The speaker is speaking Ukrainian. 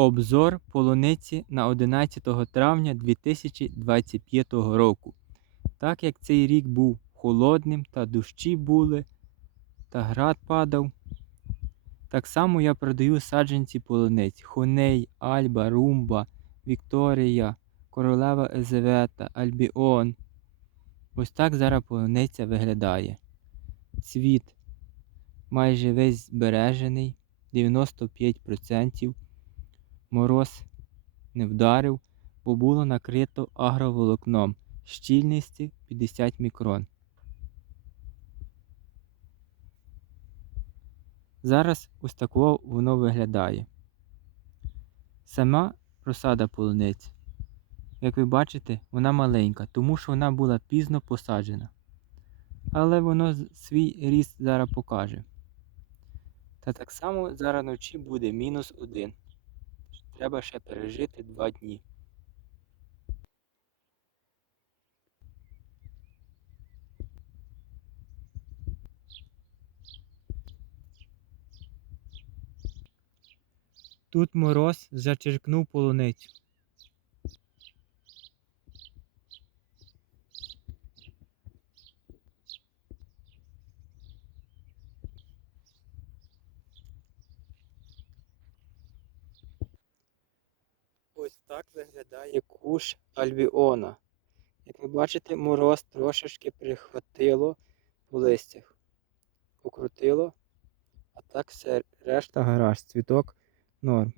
Обзор полуниці на 11 травня 2025 року. Так як цей рік був холодним та дощі були, та град падав. Так само я продаю саджанці полуниць Хоней, Альба, Румба, Вікторія, Королева Езевета, Альбіон. Ось так зараз полуниця виглядає. Цвіт майже весь збережений, 95%. Мороз не вдарив, бо було накрито агроволокном щільністю 50 мікрон. Зараз ось такого воно виглядає. Сама просада полуниці, як ви бачите, вона маленька, тому що вона була пізно посаджена. Але воно свій ріст зараз покаже. Та так само зараз вночі буде мінус один. Треба ще пережити два дні. Тут мороз зачеркнув полуницю. Ось так виглядає куш альбіона. Як ви бачите, мороз трошечки прихватило по листях. Покрутило, а так все решта гараж, цвіток норм.